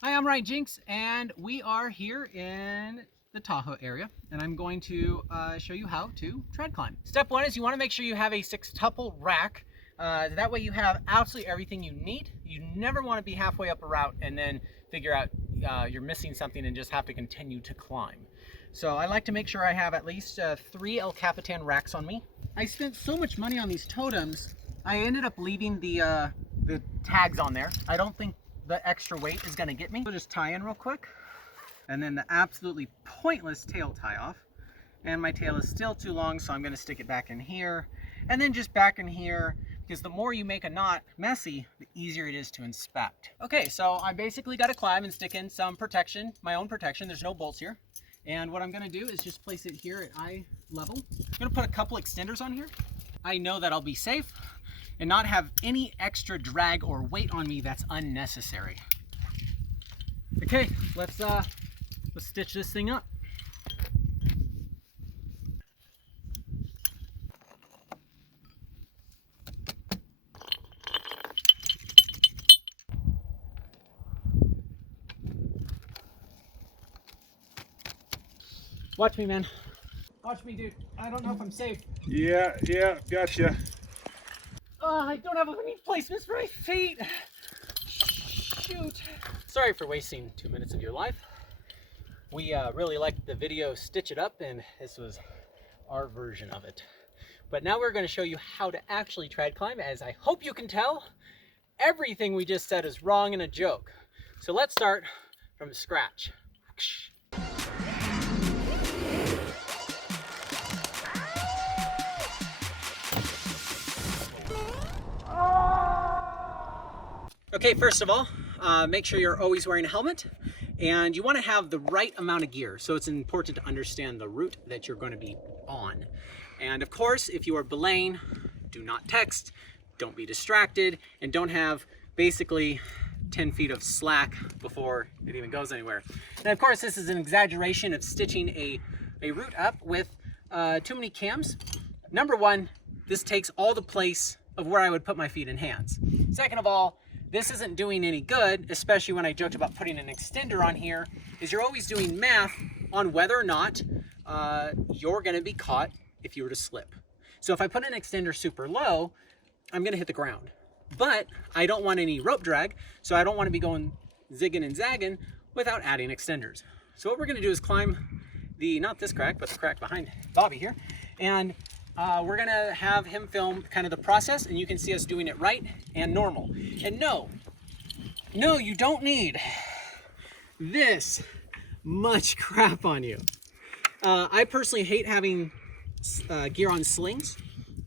Hi, I'm Ryan Jinks, and we are here in the Tahoe area, and I'm going to show you how to tread climb. Step one is you want to make sure you have a sextuple rack. That way you have absolutely everything you need. You never want to be halfway up a route and then figure out you're missing something and just have to continue to climb. So I like to make sure I have at least 3 El Capitan racks on me. I spent so much money on these totems, I ended up leaving the tags on there. I don't think the extra weight is going to get me. So just tie in real quick, and then the absolutely pointless tail tie off. And my tail is still too long, so I'm going to stick it back in here, and then just back in here, because the more you make a knot messy, the easier it is to inspect. Okay, so I basically got to climb and stick in some protection, my own protection. There's no bolts here. And what I'm going to do is just place it here at eye level. I'm going to put a couple extenders on here. I know that I'll be safe and not have any extra drag or weight on me that's unnecessary. Okay, let's stitch this thing up. Watch me, man. Watch me, dude. I don't know if I'm safe. Yeah, gotcha. Oh, I don't have any placements for my feet. Shoot. Sorry for wasting 2 minutes of your life. We really liked the video Stitch It Up, and this was our version of it. But now we're going to show you how to actually tread climb. As I hope you can tell, everything we just said is wrong and a joke. So let's start from scratch. Okay, first of all, make sure you're always wearing a helmet, and you want to have the right amount of gear. So it's important to understand the route that you're going to be on. And of course, if you are belaying, do not text, don't be distracted, and don't have basically 10 feet of slack before it even goes anywhere. And of course, this is an exaggeration of stitching a route up with too many cams. Number one, this takes all the place of where I would put my feet and hands. Second of all, this isn't doing any good, especially when I joked about putting an extender on here, is you're always doing math on whether or not you're gonna be caught if you were to slip. So if I put an extender super low, I'm gonna hit the ground. But I don't want any rope drag, so I don't wanna be going zigging and zagging without adding extenders. So what we're gonna do is climb not this crack, but the crack behind Bobby here, and we're gonna have him film kind of the process, and you can see us doing it right and normal. And no, you don't need this much crap on you. I personally hate having gear on slings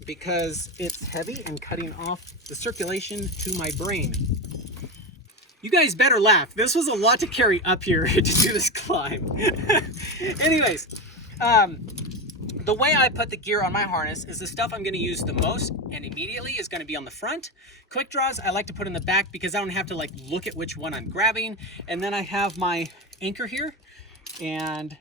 because it's heavy and cutting off the circulation to my brain. You guys better laugh. This was a lot to carry up here to do this climb. Anyways, the way I put the gear on my harness is the stuff I'm going to use the most and immediately is going to be on the front. Quick draws I like to put in the back because I don't have to like look at which one I'm grabbing. And then I have my anchor here, and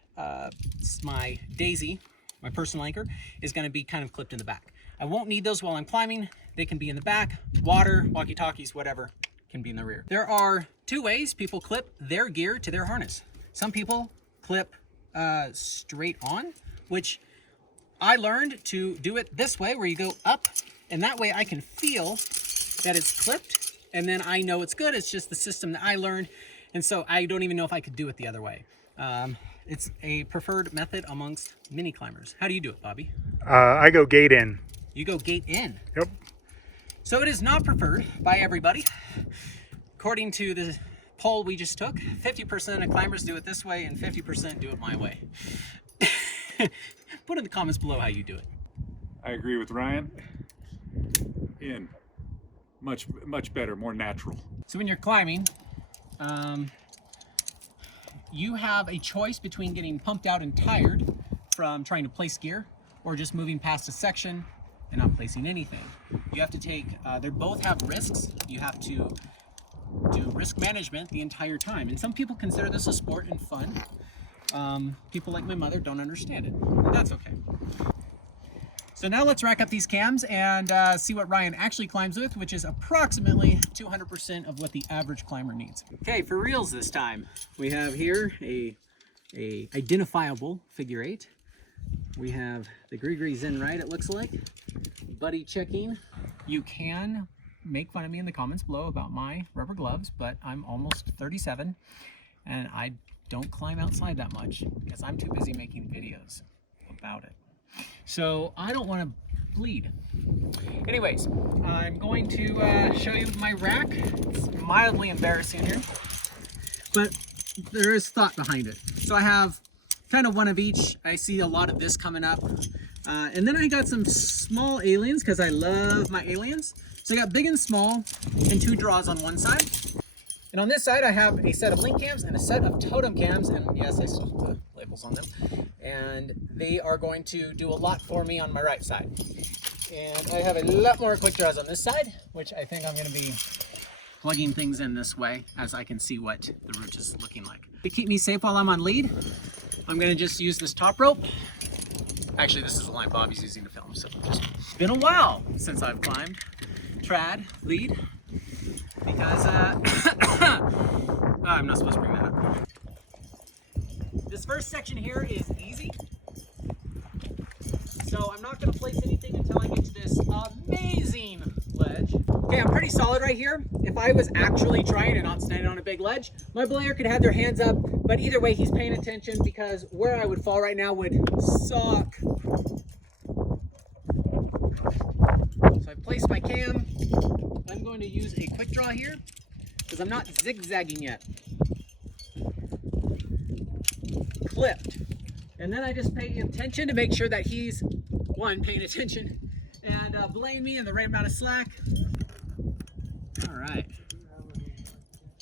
my Daisy, my personal anchor, is going to be kind of clipped in the back. I won't need those while I'm climbing. They can be in the back. Water, walkie-talkies, whatever can be in the rear. There are 2 ways people clip their gear to their harness. Some people clip straight on, which I learned to do it this way, where you go up, and that way I can feel that it's clipped, and then I know it's good. It's just the system that I learned, and so I don't even know if I could do it the other way. It's a preferred method amongst mini climbers. How do you do it, Bobby? I go gate in. You go gate in? Yep. So it is not preferred by everybody. According to the poll we just took, 50% of climbers do it this way, and 50% do it my way. Put in the comments below how you do it. I agree with Ryan. In. Much better, more natural. So when you're climbing, you have a choice between getting pumped out and tired from trying to place gear, or just moving past a section and not placing anything. You have to take, they both have risks. You have to do risk management the entire time. And some people consider this a sport and fun. People like my mother don't understand it, but that's okay. So now let's rack up these cams and see what Ryan actually climbs with, which is approximately 200% of what the average climber needs. Okay, for reals this time, we have here a identifiable figure 8. We have the Grigri in right, it looks like. Buddy checking. You can make fun of me in the comments below about my rubber gloves, but I'm almost 37 and I don't climb outside that much because I'm too busy making videos about it. So I don't want to bleed. Anyways, I'm going to show you my rack. It's mildly embarrassing here, but there is thought behind it. So I have kind of one of each. I see a lot of this coming up. And then I got some small aliens because I love my aliens. So I got big and small and 2 draws on one side. And on this side, I have a set of link cams and a set of totem cams. And yes, I still put labels on them. And they are going to do a lot for me on my right side. And I have a lot more quick draws on this side, which I think I'm going to be plugging things in this way as I can see what the route is looking like. To keep me safe while I'm on lead, I'm going to just use this top rope. Actually, this is the line Bobby's using to film, so it's been a while since I've climbed trad lead because I'm not supposed to bring that up. This first section here is easy, so I'm not going to place anything until I get to this amazing ledge. Okay, I'm pretty solid right here. If I was actually trying and not standing on a big ledge, my belayer could have their hands up, but either way he's paying attention because where I would fall right now would suck. So I place my cam. I'm going to use a quick draw here because I'm not zigzagging yet. Clipped. And then I just pay attention to make sure that he's, one, paying attention and belaying me in the right amount of slack. All right.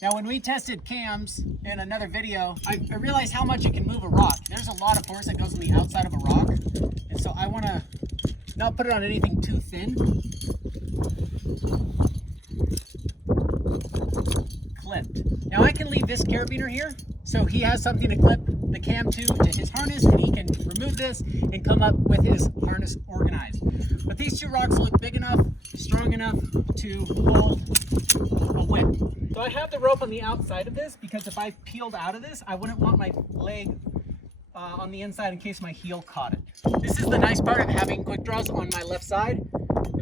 Now when we tested cams in another video, I realized how much it can move a rock. There's a lot of force that goes on the outside of a rock. And so I want to not put it on anything too thin. Clipped. Now I can leave this carabiner here so he has something to clip the cam to his harness and he can remove this and come up with his harness organized. But these 2 rocks look big enough, strong enough to hold a whip. So I have the rope on the outside of this because if I peeled out of this, I wouldn't want my leg on the inside in case my heel caught it. This is the nice part of having quick draws on my left side,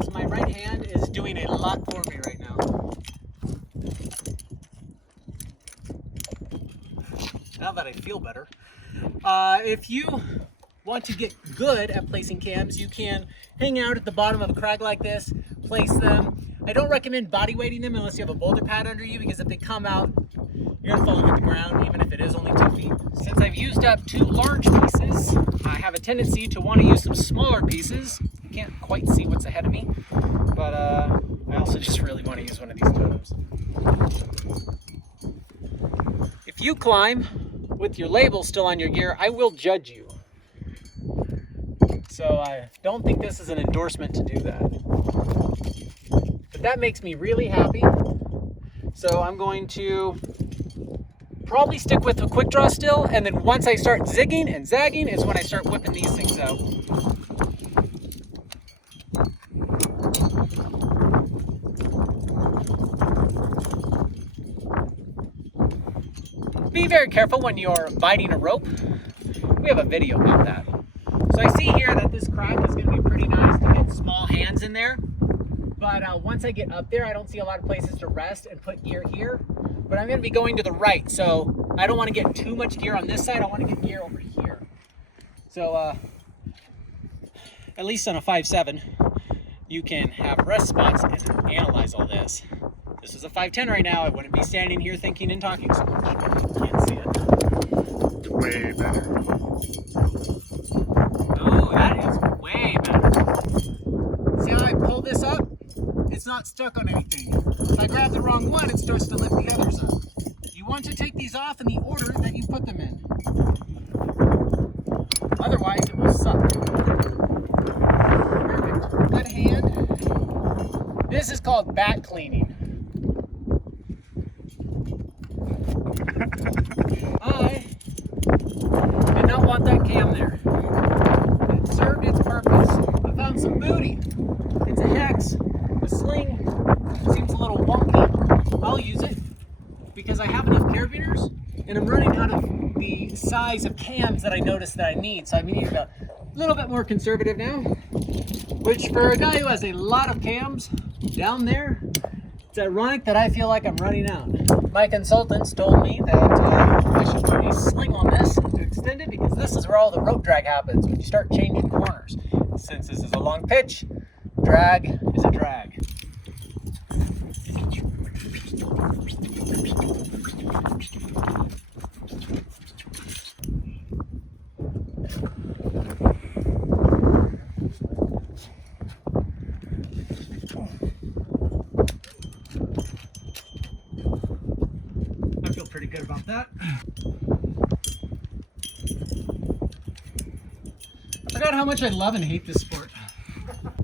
is my right hand is doing a lot for me right now. Now that I feel better. If you want to get good at placing cams, you can hang out at the bottom of a crag like this, place them. I don't recommend body weighting them unless you have a boulder pad under you because if they come out, you're gonna fall hit the ground even if it is only 2 feet. Since I've used up 2 large pieces, I have a tendency to want to use some smaller pieces. You can't quite see what's ahead of me, but I also just really want to use one of these totems. If you climb with your label still on your gear, I will judge you. So I don't think this is an endorsement to do that. But that makes me really happy. So I'm going to probably stick with the quick draw still, and then once I start zigging and zagging is when I start whipping these things out. Be very careful when you're biting a rope. We have a video about that. So I see here that this crack is going to be pretty nice to get small hands in there. But once I get up there, I don't see a lot of places to rest and put gear here. But I'm going to be going to the right, so I don't want to get too much gear on this side. I want to get gear over here. So at least on a 5.7, you can have rest spots and analyze all this. This is a 5.10 right now. I wouldn't be standing here thinking and talking so much. Can't see it. Way better. Oh, that is way better. See how I pull this up? It's not stuck on anything. If I grab the wrong one, it starts to lift the others up. You want to take these off in the order that you put them in. Otherwise, it will suck. Perfect. Good hand. This is called back cleaning. I did not want that cam there. It served its purpose. I found some booty. It's a hex. The sling seems a little wonky. I'll use it because I have enough carabiners and I'm running out of the size of cams that I noticed that I need. So I'm going to be a little bit more conservative now, which for a guy who has a lot of cams down there, it's ironic that I feel like I'm running out. My consultants told me that I should put a sling on this to extend it because this is where all the rope drag happens when you start changing corners. Since this is a long pitch, drag is a drag. I feel pretty good about that. I forgot how much I love and hate this sport.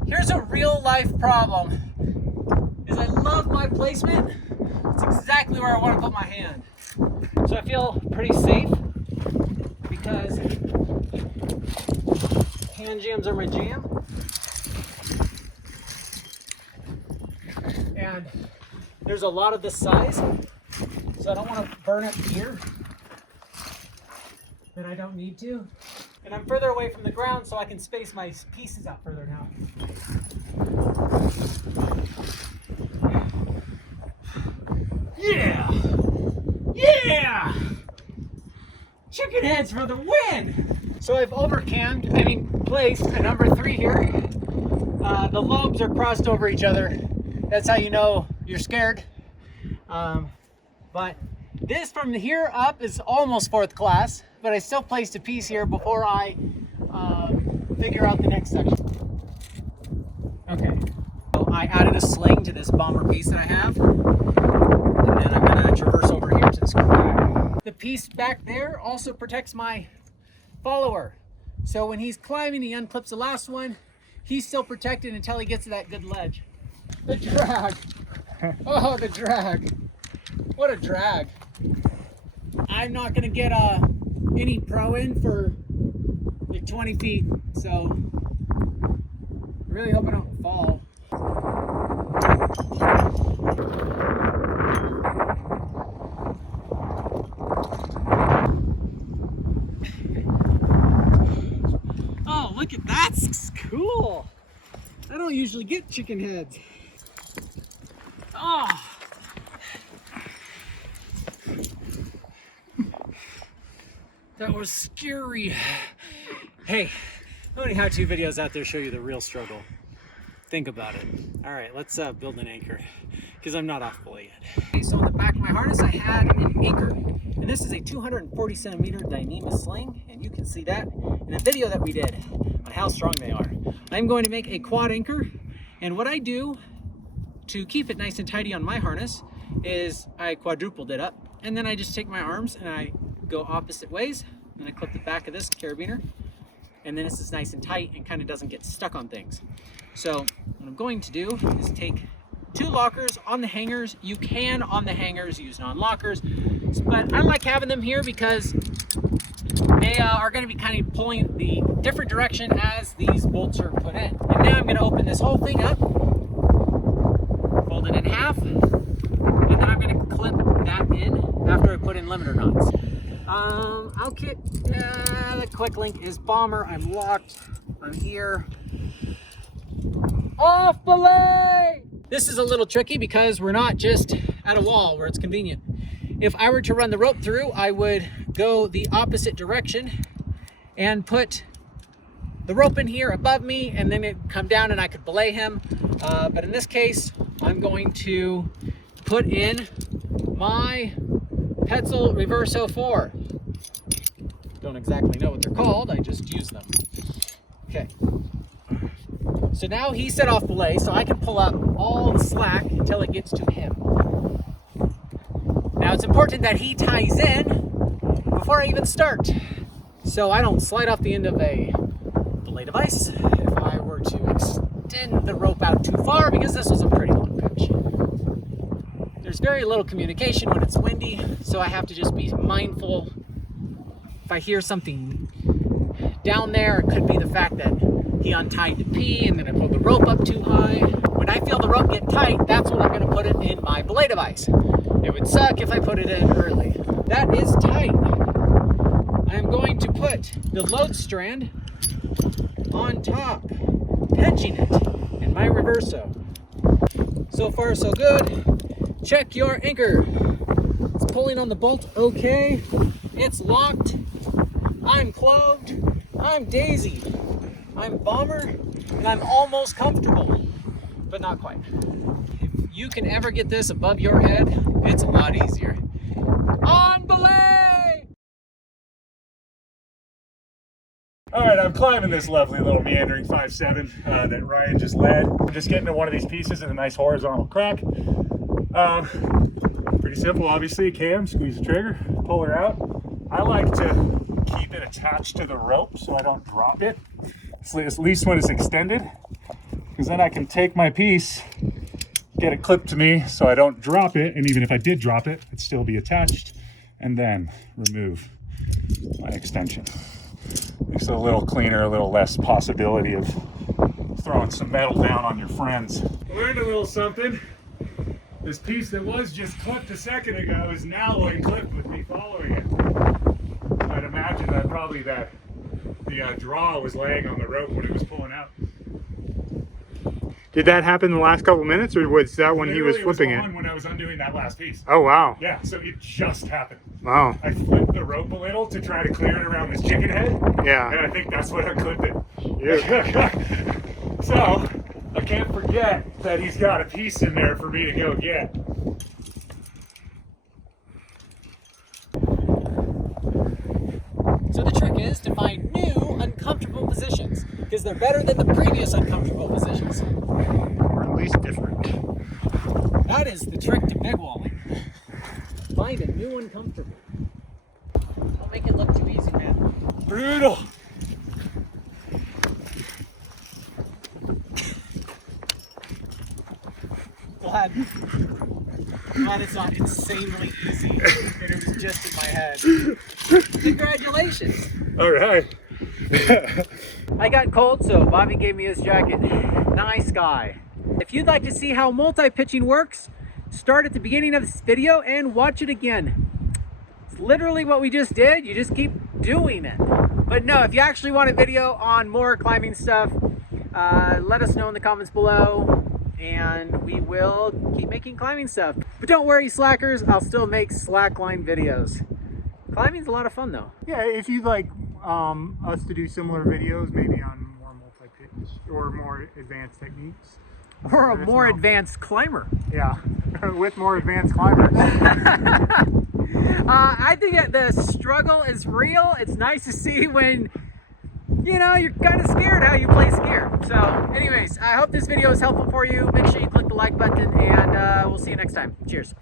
Here's a real life problem, is I love my placement. It's exactly where I want to put my hand. So I feel pretty safe because hand jams are my jam. And there's a lot of this size, so I don't want to burn up gear that I don't need to. And I'm further away from the ground so I can space my pieces out further now. Yeah! Yeah! Chicken heads for the win! So I've placed a number 3 here. The lobes are crossed over each other. That's how you know you're scared. But this from here up is almost 4th class, but I still placed a piece here before I figure out the next section. Okay, so I added a sling to this bomber piece that I have, and then I'm going to traverse over here to this crack. The piece back there also protects my follower. So when he's climbing, he unclips the last one. He's still protected until he gets to that good ledge. The drag. Oh, the drag. What a drag. I'm not going to get any pro in for like 20 feet, so I really hope I don't fall. Oh, look at that. That's cool. I don't usually get chicken heads. Oh. That was scary. Hey, how many how-to videos out there show you the real struggle? Think about it. All right, let's build an anchor because I'm not off belay yet. Okay, so on the back of my harness, I had an anchor, and this is a 240 centimeter Dyneema sling, and you can see that in a video that we did on how strong they are. I'm going to make a quad anchor, and what I do to keep it nice and tidy on my harness is I quadrupled it up, and then I just take my arms and I go opposite ways, and I clip the back of this carabiner, and then it's just nice and tight and kind of doesn't get stuck on things. So what I'm going to do is take 2 lockers on the hangers. You can on the hangers use non-lockers, but I like having them here because they are going to be kind of pulling the different direction as these bolts are put in. And now I'm going to open this whole thing up, fold it in half, and then I'm going to clip that in after I put in limiter knots. The quick link is bomber. I'm locked. I'm here. Off belay! This is a little tricky because we're not just at a wall where it's convenient. If I were to run the rope through, I would go the opposite direction and put the rope in here above me, and then it'd come down and I could belay him. But in this case, I'm going to put in my Petzl Reverso 4. Don't exactly know what they're called, I just use them. Okay. So now he's set off belay, so I can pull up all the slack until it gets to him. Now it's important that he ties in before I even start, so I don't slide off the end of a belay device if I were to extend the rope out too far, because this was a pretty long pitch. There's very little communication when it's windy, so I have to just be mindful. If I hear something down there, it could be the fact that he untied to pee, and then I pulled the rope up too high. When I feel the rope get tight, that's when I'm going to put it in my belay device. It would suck if I put it in early. That is tight. I'm going to put the load strand on top, pinching it in my reverso. So far so good. Check your anchor. It's pulling on the bolt okay. It's locked. I'm cloved. I'm Daisy. I'm Bomber. And I'm almost comfortable, but not quite. If you can ever get this above your head, it's a lot easier. On belay! All right, I'm climbing this lovely little meandering 5.7 that Ryan just led. I'm just getting to one of these pieces in a nice horizontal crack. Pretty simple, obviously. Cam, squeeze the trigger, pull her out. I like to keep it attached to the rope so I don't drop it, at least when it's extended, because then I can take my piece, get it clipped to me so I don't drop it, and even if I did drop it, it'd still be attached, and then remove my extension. Makes it a little cleaner, a little less possibility of throwing some metal down on your friends. Learned a little something. This piece that was just clipped a second ago is now unclipped with me following it. I'd imagine that probably the draw was laying on the rope when it was pulling out. Did that happen in the last couple minutes, or was that when he was flipping it? When I was undoing that last piece. Oh, wow. Yeah, so it just happened. Wow. I flipped the rope a little to try to clear it around this chicken head. Yeah. And I think that's what unclipped it. Yeah. So, I can't forget that he's got a piece in there for me to go get. So the trick is to find new uncomfortable positions, because they're better than the previous uncomfortable positions. Or at least different. That is the trick to big walling. Find a new uncomfortable. Don't make it look too easy, man. Brutal. Glad it's not insanely easy, and it was just in my head. Congratulations! All right. I got cold, so Bobby gave me his jacket. Nice guy. If you'd like to see how multi-pitching works, start at the beginning of this video and watch it again. It's literally what we just did. You just keep doing it. But no, if you actually want a video on more climbing stuff, let us know in the comments below, and we will keep making climbing stuff. But don't worry, slackers, I'll still make slackline videos. Climbing's a lot of fun though. Yeah, if you'd like us to do similar videos, maybe on more multi-pitch or more advanced techniques. Or a more advanced climber. Yeah, with more advanced climbers. I think the struggle is real. It's nice to see when, you know, you're kind of scared how you play skier. So anyways, I hope this video is helpful for you. Make sure you click the like button, and we'll see you next time. Cheers.